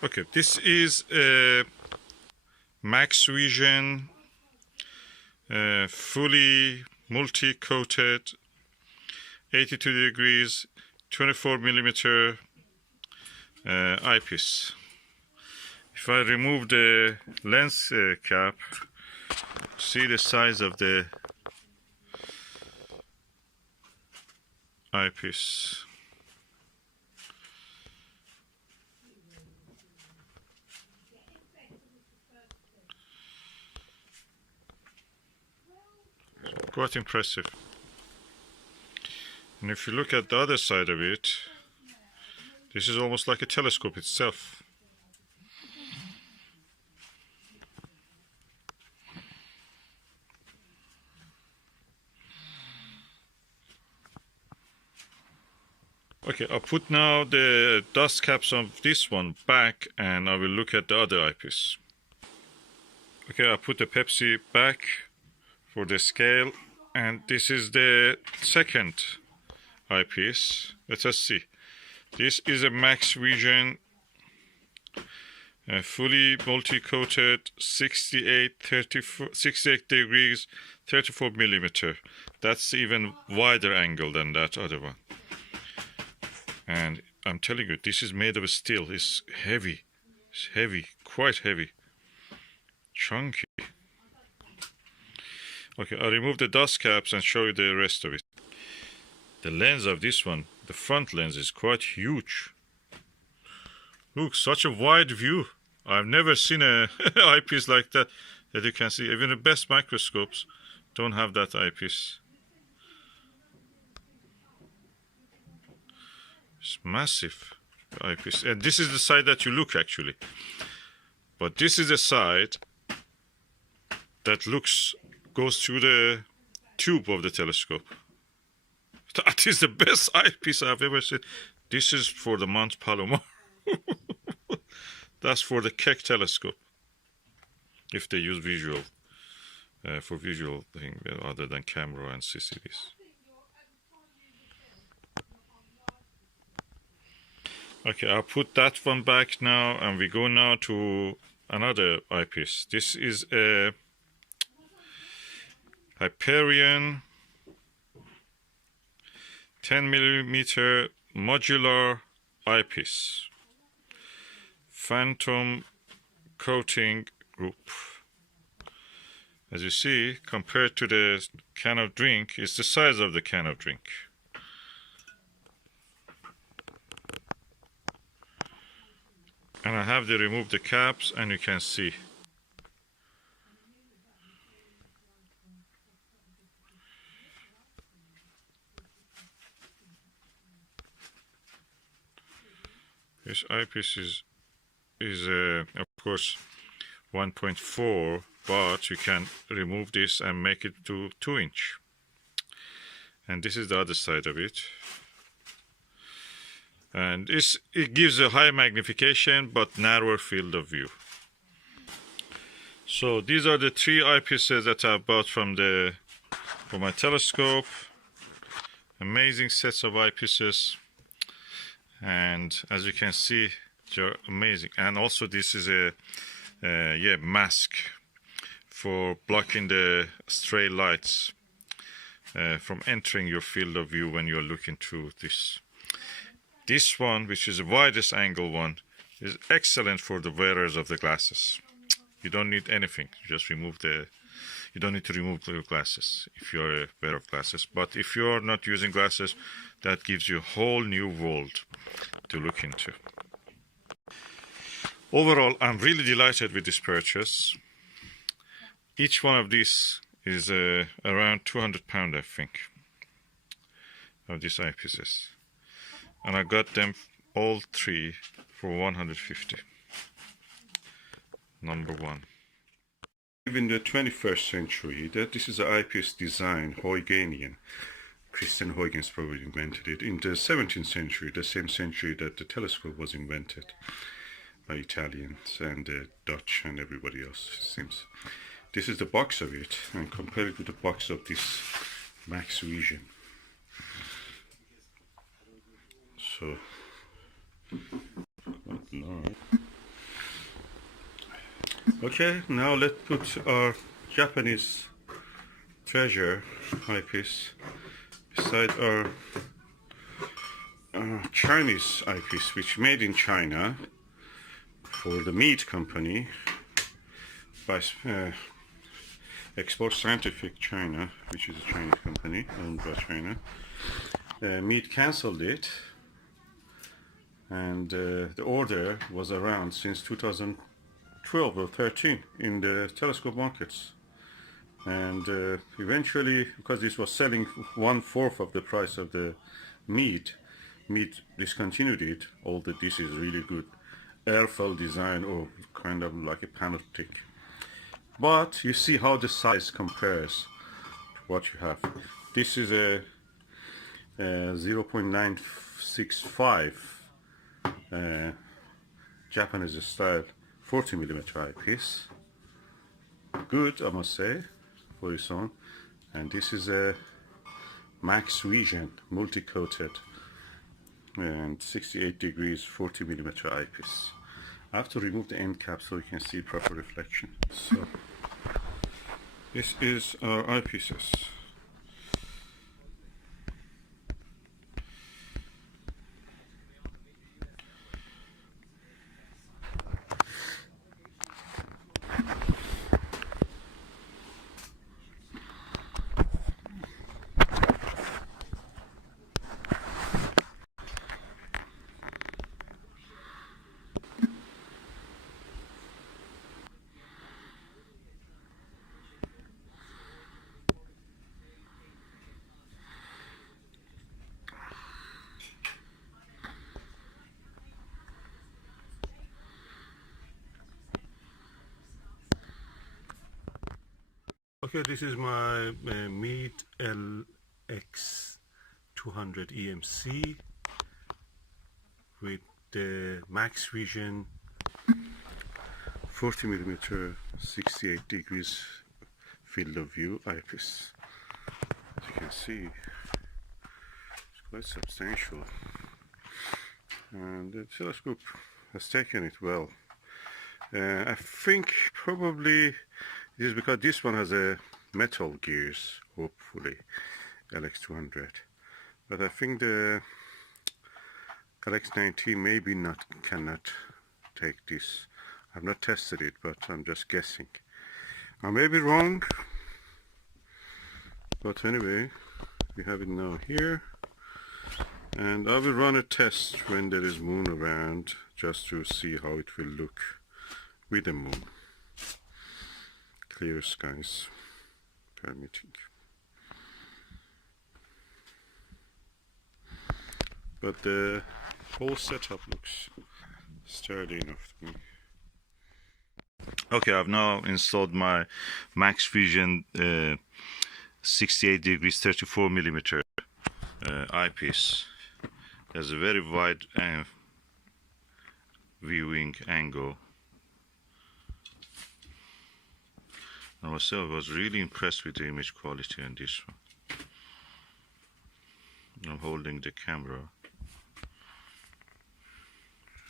Okay, this is a Maxvision fully multi-coated 82 degrees 24 millimeter eyepiece. If I remove the lens cap, see the size of the eyepiece. Quite impressive. And if you look at the other side of it, this is almost like a telescope itself. Okay, I'll put now the dust caps of this one back and I will look at the other eyepiece. Okay, I'll put the Pepsi back for the scale, and this is the second eyepiece. Let us see. This is a Maxvision fully multi-coated 68 degrees 34 millimeter. That's even wider angle than that other one. And I'm telling you, this is made of steel. It's heavy. It's heavy, quite heavy. Chunky. Okay, I'll remove the dust caps and show you the rest of it. The lens of this one, the front lens, is quite huge. Look, such a wide view. I've never seen a eyepiece like that you can see. Even the best microscopes don't have that eyepiece. It's massive eyepiece. And this is the side that you look actually. But this is the side that goes through the tube of the telescope. That is the best eyepiece I've ever seen. This is for the Mount Palomar. That's for the Keck telescope. If they use visual, for visual thing other than camera and CCDs. Okay, I'll put that one back now, and we go now to another eyepiece. This is a Hyperion 10 millimeter modular eyepiece, phantom coating group. As you see, compared to the can of drink, it's the size of the can of drink. And I have to remove the caps, and you can see. This eyepiece is of course 1.4, but you can remove this and make it to 2-inch. And this is the other side of it. And it gives a high magnification but narrower field of view. So these are the 3 eyepieces that I bought for my telescope. Amazing sets of eyepieces. And as you can see, they're amazing. And also this is a mask for blocking the stray lights from entering your field of view when you're looking through this. This one, which is the widest angle one, is excellent for the wearers of the glasses. You don't need anything. You just remove you don't need to remove the glasses if you're a wearer of glasses. But if you're not using glasses, that gives you a whole new world to look into. Overall, I'm really delighted with this purchase. Each one of these is around £200, I think, of these eyepieces. And I got them all 3 for £150. Number 1. In the 21st century, this is an eyepiece design, Huygens. Christian Huygens probably invented it. In the 17th century, the same century that the telescope was invented by Italians and the Dutch and everybody else, it seems. This is the box of it, and compare it with the box of this Maxvision. So, quite large. Okay, now let's put our Japanese treasure eyepiece beside our Chinese eyepiece, which made in China for the Meade company by Export Scientific China, which is a Chinese company owned by China. Meade cancelled it, and the order was around since 2012 or 13 in the telescope markets. And eventually, because this was selling 1/4 of the price of the Meade discontinued it. Although this is really good airfoil design, or kind of like a panoptic. But you see how the size compares to what you have. This is a 0.965 Japanese style 40mm eyepiece. Good, I must say, for its own. And this is a Maxvision multi-coated and 68 degrees 40mm eyepiece. I have to remove the end cap so you can see proper reflection. So this is our eyepieces. Okay, this is my Meade LX 200 EMC with the Maxvision 40mm 68 degrees field of view eyepiece. As you can see, it's quite substantial, and the telescope has taken it well. I think probably it is because this one has a metal gears, hopefully, LX200. But I think the LX19 maybe cannot take this. I've not tested it, but I'm just guessing. I may be wrong, but anyway, we have it now here. And I will run a test when there is moon around, just to see how it will look with the moon. Clear skies permitting. But the whole setup looks sturdy enough to me. Okay, I've now installed my Maxvision 68 degrees 34mm eyepiece. There's a very wide viewing angle. I was really impressed with the image quality on this one. I'm holding the camera.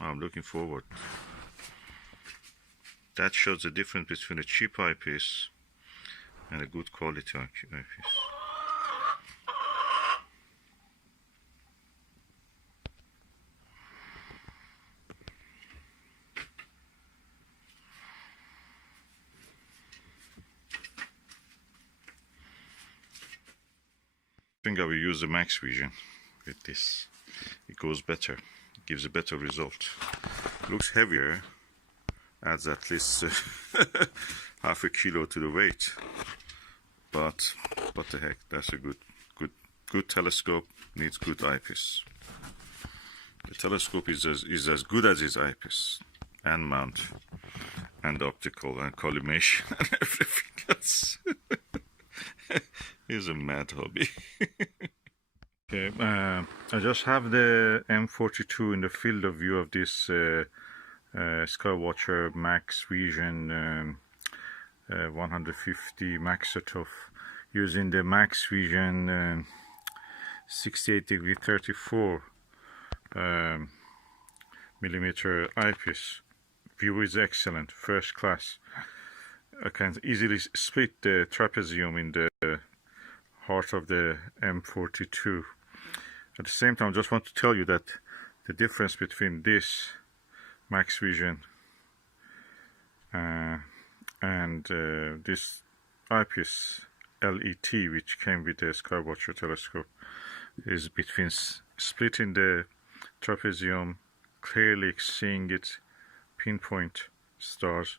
I'm looking forward. That shows the difference between a cheap eyepiece and a good quality eyepiece. I think I will use the Maxvision with this. It goes better, it gives a better result. Looks heavier, adds at least half a kilo to the weight. But what the heck, that's a good telescope, needs good eyepiece. The telescope is as good as its eyepiece, and mount, and optical, and collimation, and everything else. It's a mad hobby. Okay, I just have the M42 in the field of view of this Skywatcher Maxvision 150 Maxotov, using the Maxvision 68 degree 34 millimeter eyepiece. view is excellent, first class. I can easily split the trapezium in the heart of the M42. At the same time, I just want to tell you that the difference between this Maxvision and this Eyepiece LET, which came with the Skywatcher telescope, is between splitting the trapezium, clearly seeing it, pinpoint stars,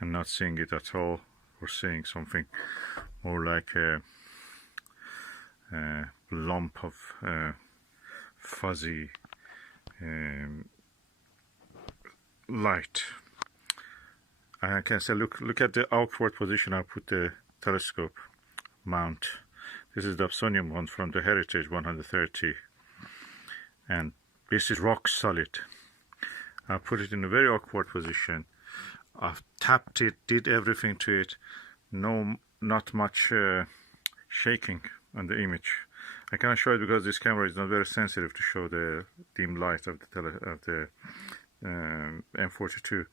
and not seeing it at all, or seeing something more like a lump of fuzzy light. I can say, look at the outward position I put the telescope mount. This is the Dobsonian one from the Heritage 130, and this is rock solid. I put it in a very awkward position. I've tapped it, did everything to it. Not much shaking on the image. I cannot show it because this camera is not very sensitive to show the dim light of the M42,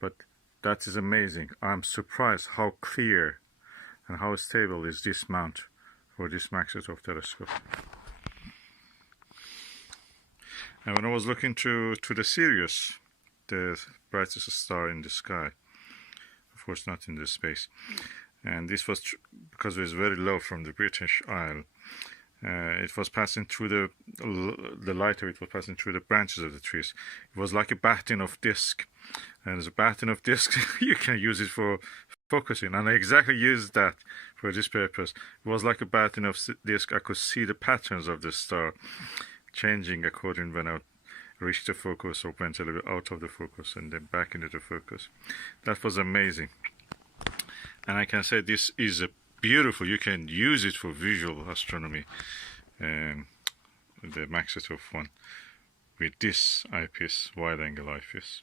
but that is amazing. I'm surprised how clear and how stable is this mount for this Maxvision telescope. And when I was looking to the Sirius, the brightest star in the sky, of course not in the space, and this was because it was very low from the British Isle. It was passing through the light of it was passing through the branches of the trees. It was like a batten of disc, and as a batten of disc, you can use it for focusing, and I exactly used that for this purpose. It was like a batten of disc. I could see the patterns of the star changing according when I reached the focus or went a little bit out of the focus and then back into the focus. That was amazing, and I can say this is a beautiful. You can use it for visual astronomy, the Maxvision one, with this eyepiece, wide-angle eyepiece.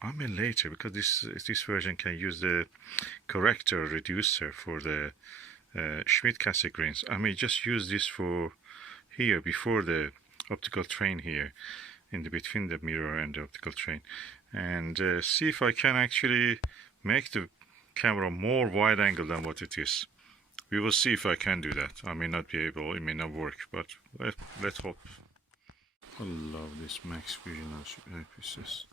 I mean later, because this version can use the corrector reducer for the Schmidt-Cassegrains. I may just use this for here before the optical train here, in the between the mirror and the optical train, and see if I can actually make the camera more wide-angle than what it is. We will see if I can do that. I may not be able, it may not work, but let's hope. I love this Maxvision eyepieces.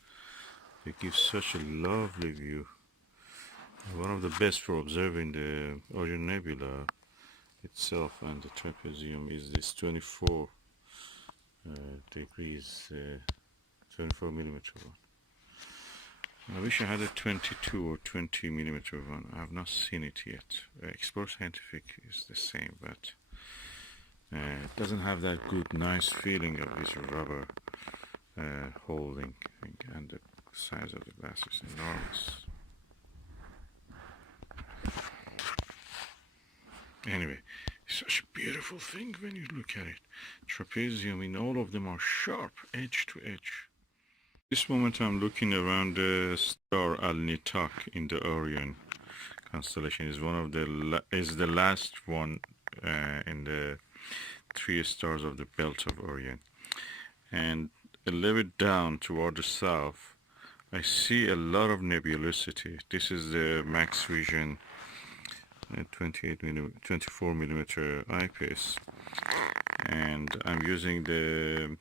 They give such a lovely view. One of the best for observing the Orion Nebula itself and the trapezium is this 24 degrees, 24 millimeter one. I wish I had a 22 or 20 millimeter one. I have not seen it yet. Explore Scientific is the same, but it doesn't have that good, nice feeling of this rubber holding thing, and the size of the glass is enormous. Anyway, it's such a beautiful thing when you look at it. Trapezium, in all of them are sharp, edge to edge. This moment I'm looking around the star Al-Nitak in the Orion constellation. Is one of the last one in the 3 stars of the belt of Orion. And a little bit down toward the south, I see a lot of nebulosity. This is the Maxvision 24 millimeter eyepiece, and I'm using the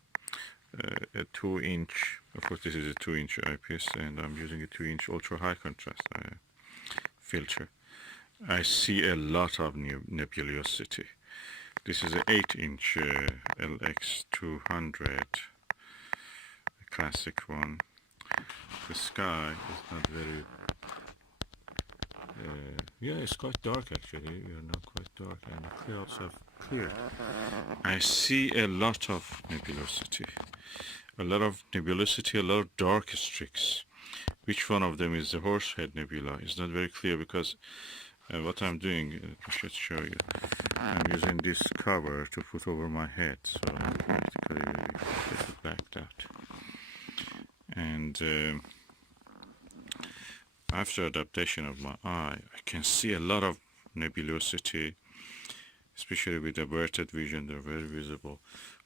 a 2-inch. Of course, this is a 2-inch eyepiece, and I'm using a 2-inch ultra high contrast filter. I see a lot of nebulosity. This is an 8-inch LX200, a classic one. The sky is not very. Yeah, it's quite dark actually. You're not quite dark, and the clouds are clear. I see a lot of nebulosity. A lot of nebulosity, a lot of dark streaks. Which one of them is the Horsehead Nebula? It's not very clear because what I'm doing, I should show you. I'm using this cover to put over my head, so I'm practically get it blacked out. And after adaptation of my eye, I can see a lot of nebulosity, especially with averted vision. They're very visible.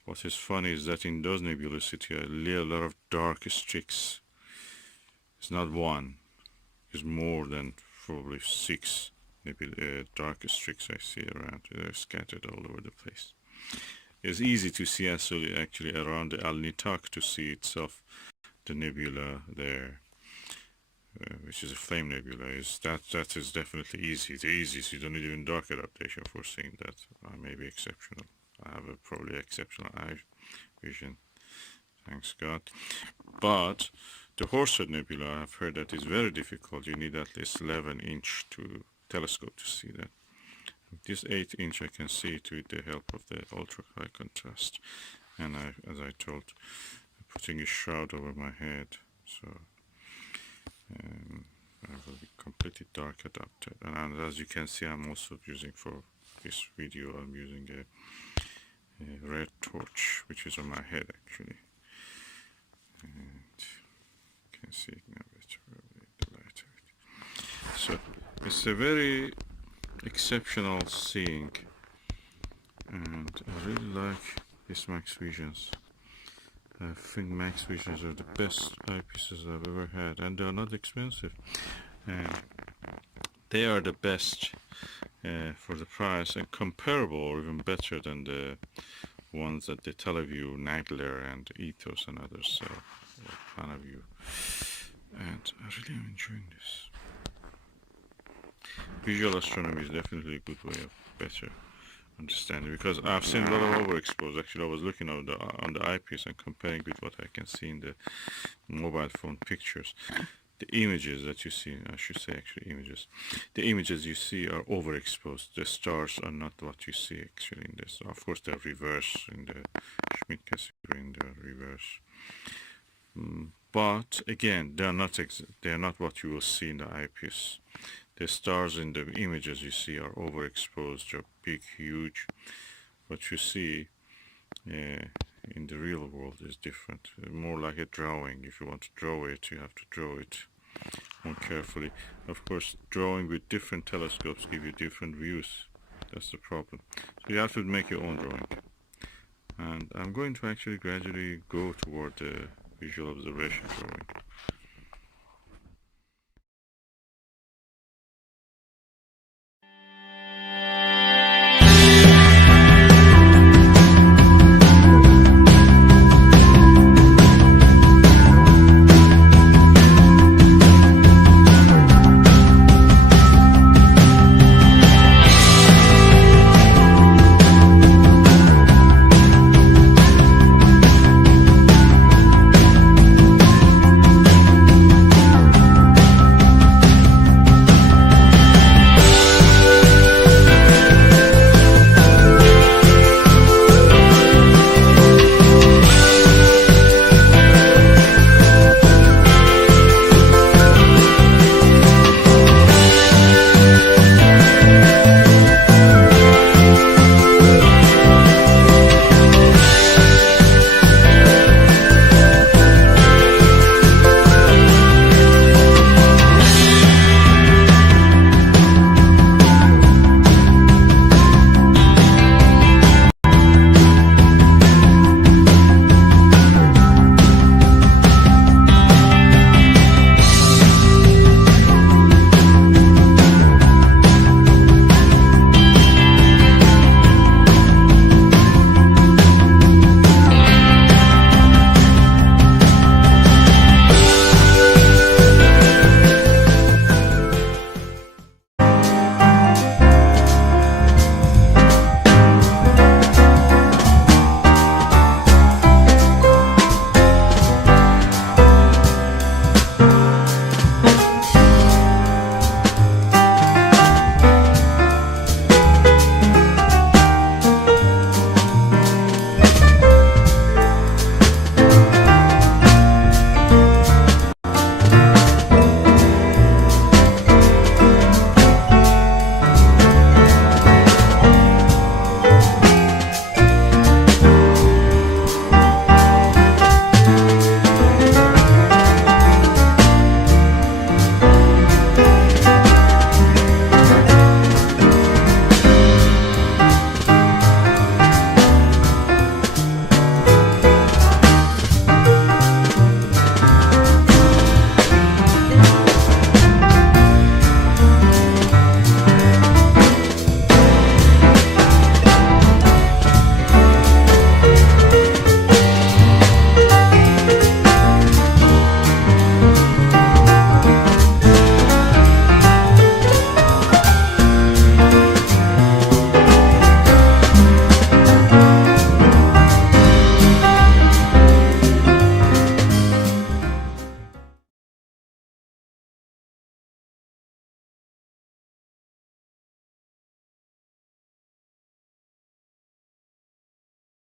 What is funny is that in those nebulosity, I see a lot of dark streaks, It's not one. It's more than probably 6 maybe darker streaks I see around. They're scattered all over the place. It's easy to see actually around the Al-Nitak to see itself, the nebula there, which is a flame nebula. That is definitely easy. The easiest. You don't need even dark adaptation for seeing that. I may be exceptional. I have a probably exceptional eye vision, thanks God. But the Horsehead Nebula, I've heard that is very difficult. You need at least 11-inch to telescope to see that. With this 8-inch, I can see it with the help of the ultra high contrast. And as I told, putting a shroud over my head, so I will be completely dark adapted. And as you can see, I'm also using for this video, I'm using a red torch, which is on my head actually. And you can see it now better with the light of it. So it's a very exceptional seeing, and I really like these Maxvisions. I think Maxvisions are the best eyepieces I've ever had, and they are not expensive. They are the best for the price, and comparable or even better than the ones that the Teleview, Nagler, and Ethos and others sell, or Panaview. And I really am enjoying this. Visual astronomy is definitely a good way of better understanding, because I've seen a lot of overexposed. Actually, I was looking on the eyepiece and comparing with what I can see in the mobile phone pictures. The images that you see, I should say actually images, the images you see are overexposed. The stars are not what you see actually in this. Of course, they're reverse in the Schmidt-Cassegrain, in the reverse. But again, they are not what you will see in the eyepiece. The stars in the images you see are overexposed, they're big, huge. What you see in the real world is different. More like a drawing. If you want to draw it, you have to draw it more carefully. Of course, drawing with different telescopes give you different views. That's the problem. So you have to make your own drawing. And I'm going to actually gradually go toward the visual observation drawing.